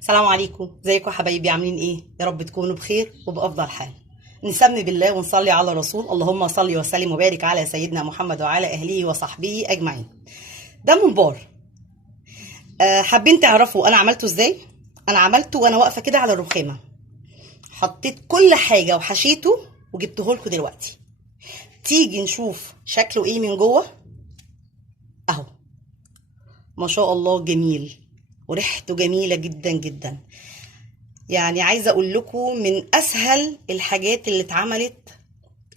السلام عليكم، ازيكم يا حبايبي؟ عاملين ايه؟ يا رب تكونوا بخير وبافضل حال. نسمي بالله ونصلي على الرسول. اللهم صل وسلم وبارك على سيدنا محمد وعلى اهله وصحبه اجمعين. ده منبار. حابين تعرفوا انا عملته ازاي؟ انا عملته وانا واقفه كده على الرخامه، حطيت كل حاجه وحشيته وجبته لكم دلوقتي. تيجي نشوف شكله ايه من جوه. اهو، ما شاء الله جميل وريحته جميله جدا جدا. يعني عايزه اقول لكم من اسهل الحاجات اللي اتعملت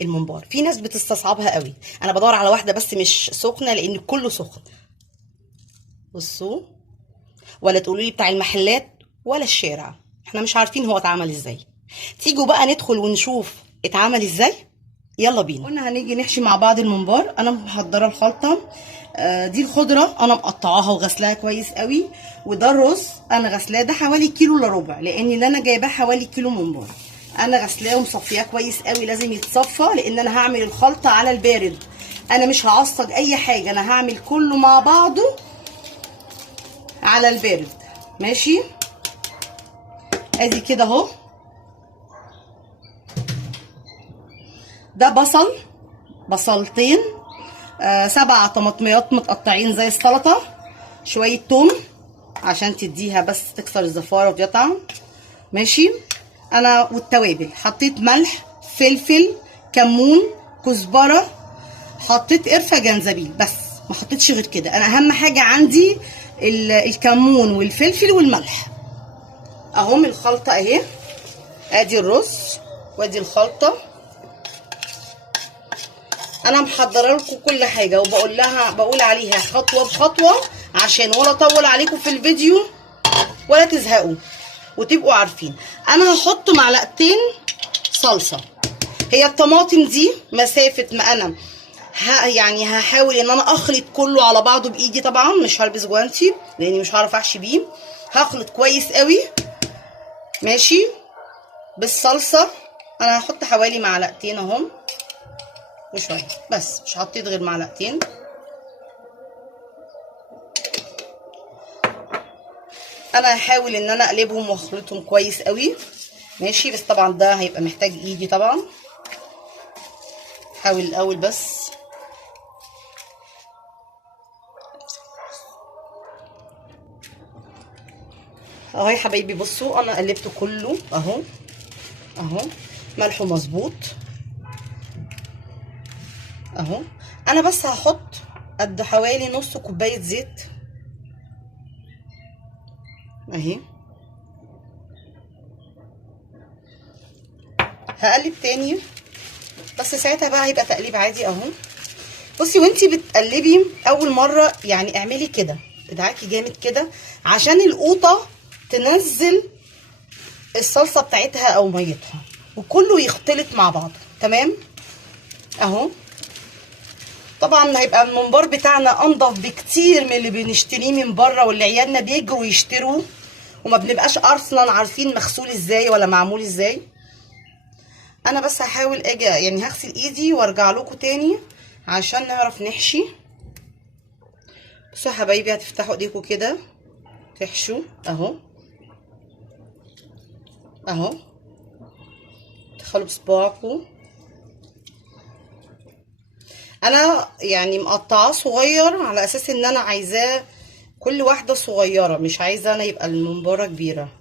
الممبار. في ناس بتستصعبها قوي، انا بدور على واحده بس مش سخنه لان كله سخن. بصوا، ولا تقولوا لي بتاع المحلات ولا الشارع، احنا مش عارفين هو اتعمل ازاي. تيجوا بقى ندخل ونشوف اتعمل ازاي. يلا بينا. قلنا هنيجي نحشي مع بعض الممبار. انا محضره الخلطه. دي الخضره انا مقطعاها وغسلاها كويس قوي، وده الرز انا غسلاه، ده حوالي كيلو الا ربع لان اللي انا جايباه حوالي كيلو ممبار. انا غسلاه ومصفياه كويس قوي، لازم يتصفى لان انا هعمل الخلطه على البارد. انا مش هعصج اي حاجه، انا هعمل كله مع بعضه على البارد. ماشي، ادي كده اهو. ده بصلتين، 7 طماطميات متقطعين زي السلطه، شويه توم عشان تديها بس تكسر الزفاره وتديها طعم. ماشي، انا والتوابل حطيت ملح، فلفل، كمون، كزبره، حطيت قرفه، جنزبيل، بس ما حطيتش غير كده. انا اهم حاجه عندي الكمون والفلفل والملح. اهم الخلطه اهي، ادي الرز وادي الخلطه. انا محضره لكم كل حاجه بقول عليها خطوه بخطوه عشان ولا اطول عليكم في الفيديو ولا تزهقوا وتبقوا عارفين. انا هحط معلقتين صلصه. هي الطماطم دي مسافه ما انا يعني هحاول ان انا اخلط كله على بعضه بايدي. طبعا مش هلبس جوانتي لاني مش هعرف احشي بيه. هخلط كويس قوي. ماشي، بالصلصه انا هحط حوالي معلقتين اهم وشويه، بس مش حطيت غير معلقتين. انا هحاول ان انا اقلبهم واخلطهم كويس قوي. ماشي، بس طبعا ده هيبقى محتاج ايدي طبعا. حاول الاول بس. اهو يا حبايبي، بصوا انا قلبته كله اهو اهو، ملحه مظبوط اهو. انا بس هحط قد حوالي نص كوبايه زيت اهي. هقلب تاني بس ساعتها بقى هيبقى تقليب عادي اهو. بصي وانتي بتقلبي اول مره يعني اعملي كده، ادعكي جامد كده عشان القوطه تنزل الصلصه بتاعتها او ميتها وكله يختلط مع بعض. تمام اهو. طبعا هيبقى الممبار بتاعنا انضف بكتير من اللي بنشتريه من بره واللي عيالنا بيجروا يشتروه وما بنبقاش اصلا عارفين مغسول ازاي ولا معمول ازاي. انا بس هحاول اجي يعني هغسل ايدي وارجع لكم تاني عشان نعرف نحشي. بصوا يا حبايبي، هتفتحوا ايديكم كده تحشوا اهو اهو، تدخلوا بصباعكم. انا يعني مقطعاه صغير على اساس ان انا عايزاه كل واحده صغيره، مش عايزه انا يبقى الممباره كبيره.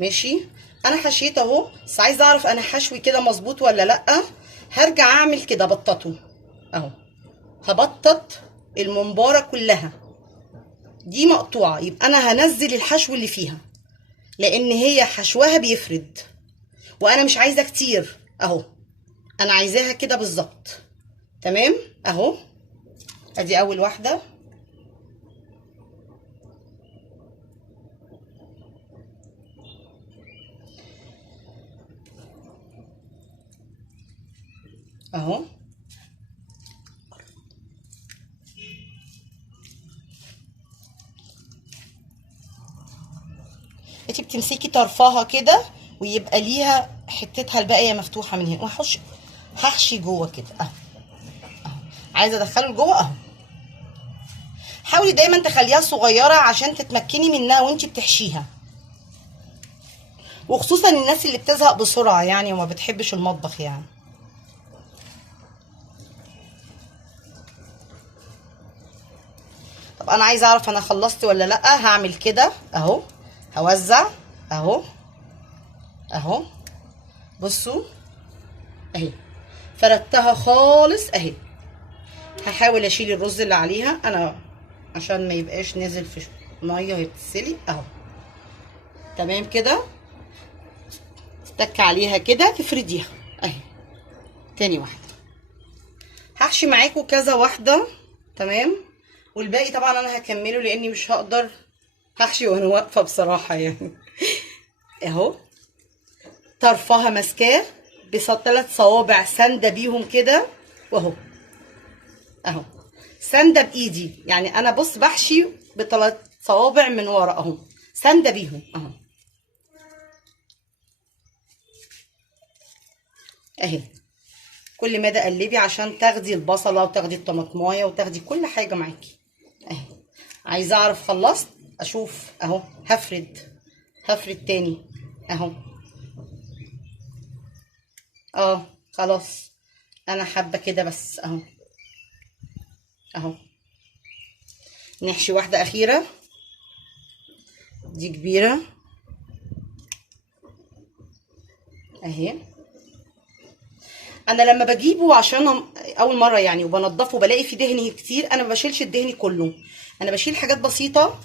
ماشي، انا حشيت اهو، بس عايزه اعرف انا حشوي كده مظبوط ولا لا. هرجع اعمل كده بططه اهو. هبطط الممباره كلها دي مقطوعه، يبقى انا هنزل الحشو اللي فيها لان هي حشوها بيفرد وانا مش عايزه كتير اهو. انا عايزاها كده بالظبط. تمام اهو، ادي اول واحده اهو. انتي بتمسكي طرفها كده ويبقى ليها حتتها الباقيه مفتوحه من هنا، هحشي جوه كده اهو اهو. عايزه ادخله لجوه اهو. حاولي دايما تخليها صغيره عشان تتمكني منها وانتي بتحشيها. وخصوصا الناس اللي بتزهق بسرعه يعني وما بتحبش المطبخ يعني. طب انا عايزه اعرف انا خلصت ولا لا. هعمل كده اهو، هوزع اهو اهو، بصوا اهي فردتها خالص اهي. هحاول اشيل الرز اللي عليها انا عشان ما يبقاش نازل في ميه وهي بتتسلق اهو. تمام كده، تك عليها كده تفرديها اهي. تاني واحده هحشي معاكم كذا واحده. تمام، والباقي طبعا انا هكمله لاني مش هقدر هحشي وانا واقفه بصراحه يعني. اهو طرفها ماسكاه بثلاث صوابع سانده بيهم كده، واهو اهو سانده بايدي يعني. انا بص بحشي بثلاث صوابع من ورا اهو، سانده بيهم اهو اهي. كل ما ده قلبي عشان تاخدي البصله وتاخدي الطماطمايه وتاخدي كل حاجه معاكي اهي. عايزه اعرف خلصت اشوف اهو. هفرد تاني اهو. خلاص انا حابه كده بس اهو اهو. نحشي واحده اخيره، دي كبيره اهي. انا لما بجيبه عشان اول مره يعني وبنضفه بلاقي فيه دهن كتير، انا ما بشيلش الدهن كله، انا بشيل حاجات بسيطه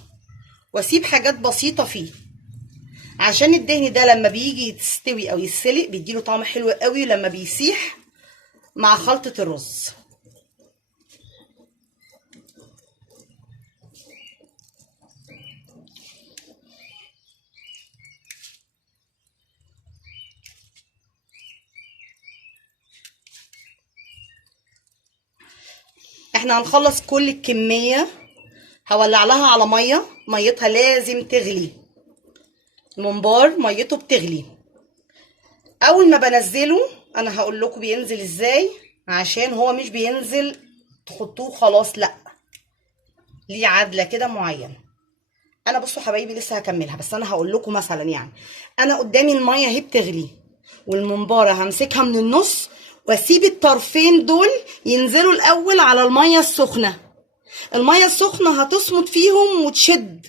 واسيب حاجات بسيطه فيه، عشان الدهن ده لما بيجي يستوي او يتسلق بيديله طعم حلو قوي لما بيسيح مع خلطه الرز. احنا هنخلص كل الكميه، هولع لها على ميتها لازم تغلي. الممبار ميته بتغلي. اول ما بنزله انا هقول لكم بينزل ازاي، عشان هو مش بينزل تحطوه خلاص، لا ليه عدله كده معينه. انا بصوا حبايبي لسه هكملها، بس انا هقول لكم مثلا يعني انا قدامي الميه اهي بتغلي، والممباره همسكها من النص واسيب الطرفين دول ينزلوا الاول على الميه السخنه. الميه السخنه هتصمت فيهم وتشد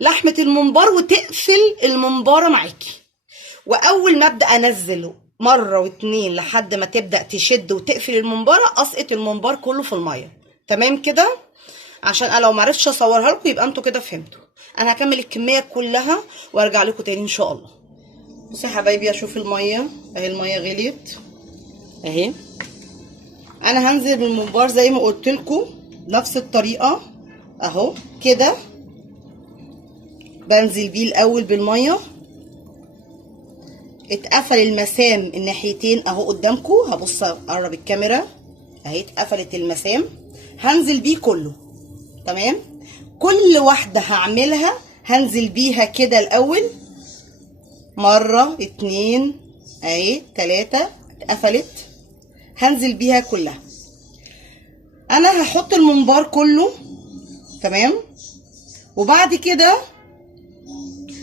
لحمه الممبار وتقفل الممباره معاكي. واول ما ابدا انزله مره واتنين لحد ما تبدا تشد وتقفل الممباره، اسقط الممبار كله في الميه. تمام كده، عشان انا لو معرفتش اصورها لكم يبقى انتوا كده فهمتوا. انا هكمل الكميه كلها وارجع لكم تاني ان شاء الله. بصوا يا حبايبي اشوف الميه اهي، الميه غليت اهي. انا هنزل بالممبار زي ما قلت لكم نفس الطريقه اهو كده، بنزل بيه الاول بالميه. اتقفل المسام الناحيتين اهو قدامكم، هبص اقرب الكاميرا اهي اتقفلت المسام. هنزل بيه كله. تمام، كل واحده هعملها هنزل بيها كده الاول مره اتنين اهي، تلاته اتقفلت، هنزل بيها كلها. انا هحط الممبار كله تمام، وبعد كده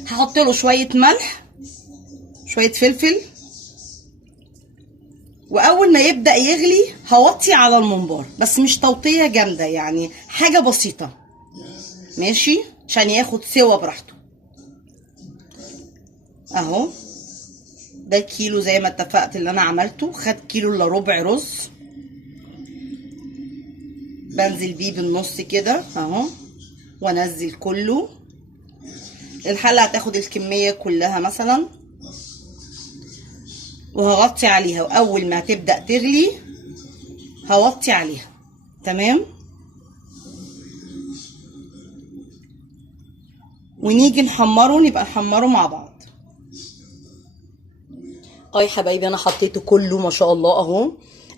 هحط له شويه ملح شويه فلفل، واول ما يبدا يغلي هوطي على الممبار، بس مش توطيه جامده يعني، حاجه بسيطه ماشي عشان ياخد سوا براحته اهو. ده كيلو زي ما اتفقت اللي انا عملته، خد كيلو الا ربع رز، بنزل بيه بالنص كده اهو وانزل كله. الحله هتاخد الكميه كلها مثلا، وهغطي عليها، واول ما تبدا تغلي هوطي عليها. تمام، ونيجي نحمره، نبقى نحمره مع بعض. يا حبايبي انا حطيته كله ما شاء الله اهو.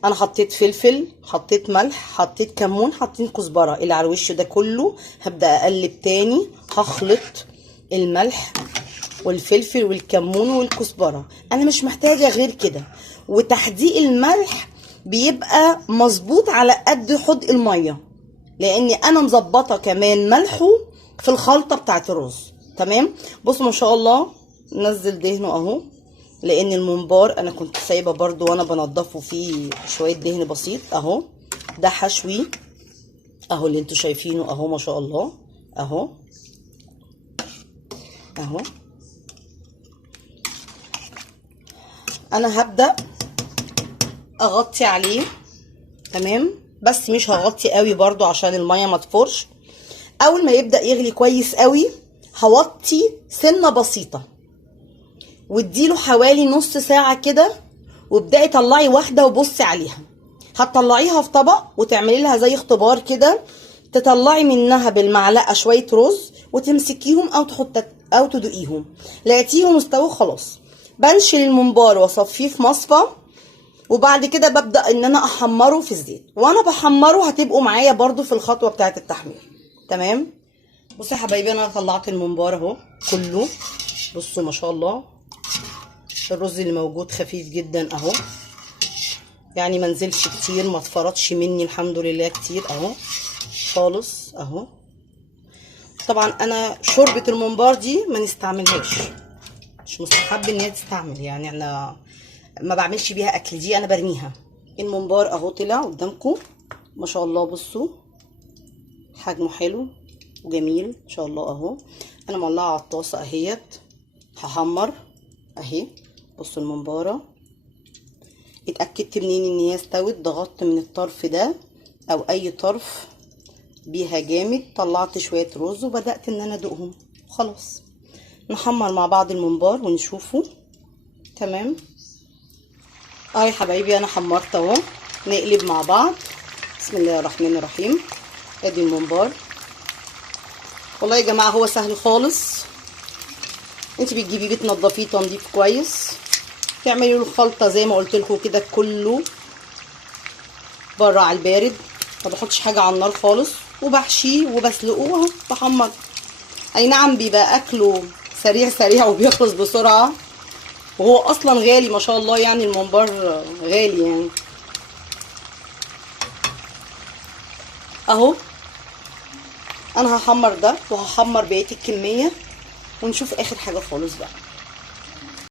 انا حطيت فلفل، حطيت ملح، حطيت كمون، حطيت كزبره. اللي على الوش ده كله هبدا اقلب تاني، هخلط الملح والفلفل والكمون والكزبره. انا مش محتاجه غير كده. وتحديق الملح بيبقى مظبوط على قد حدق الميه، لاني انا مظبطه كمان ملحه في الخلطه بتاعت الرز. تمام، بصوا ما شاء الله نزل دهنه اهو، لان الممبار انا كنت سايبه برضو وانا بنضفه فيه شويه دهن بسيط اهو. ده حشوي اهو اللي انتوا شايفينه اهو، ما شاء الله اهو اهو. انا هبدأ اغطي عليه تمام، بس مش هغطي قوي برضو عشان المية ما تفورش. اول ما يبدأ يغلي كويس قوي هوطي سنة بسيطة واديله حوالي نص ساعة كده، وابدأي طلعي واحدة وبصي عليها. هتطلعيها في طبق وتعملي لها زي اختبار كده، تطلعي منها بالمعلقة شوية رز وتمسكيهم او تدوقيهم، لقيتيهم استووا خلاص. بنشل الممبار واصفيه في مصفى، وبعد كده ببدأ ان انا احمره في الزيت. وانا بحمره هتبقوا معايا برضو في الخطوة بتاعة التحمير تمام. بصوا يا حبايبي انا طلعت الممبار اهو كله، بصوا ما شاء الله. الرز اللي موجود خفيف جدا اهو، يعني ما نزلش كتير، ما اتفرطش مني الحمد لله كتير اهو خالص اهو. طبعا انا شوربة الممبار دي ما نستعملهاش، مش مستحب ان هي تستعمل، يعني انا ما بعملش بيها اكل، دي انا برميها. الممبار اهو طلع قدامكم ما شاء الله، بصوا حجمه حلو وجميل ان شاء الله اهو. انا مولعه على الطاسه اهيت، هحمر اهي. بصوا الممباره اتاكدت منين ان هي استوت، ضغطت من الطرف ده او اي طرف بيها جامد، طلعت شويه رز وبدات ان انا ادوقهم خلاص. نحمر مع بعض الممبار ونشوفه تمام. يا حبايبي انا حمرت اهو، نقلب مع بعض. بسم الله الرحمن الرحيم. ادي الممبار، والله يا جماعه هو سهل خالص. انت بتجيبيه بتنضفيه تنظيف كويس، تعملي له الخلطه زي ما قلت لكم كده كله بره على البارد، ما بحطش حاجه على النار خالص، وبحشيه وبسلقه اهو بحمر. اي نعم بيبقى اكله سريع سريع وبيخلص بسرعه، وهو اصلا غالي ما شاء الله، يعني الممبار غالي يعني اهو. انا هحمر ده وهحمر بقيه الكميه ونشوف اخر حاجه خالص بقى.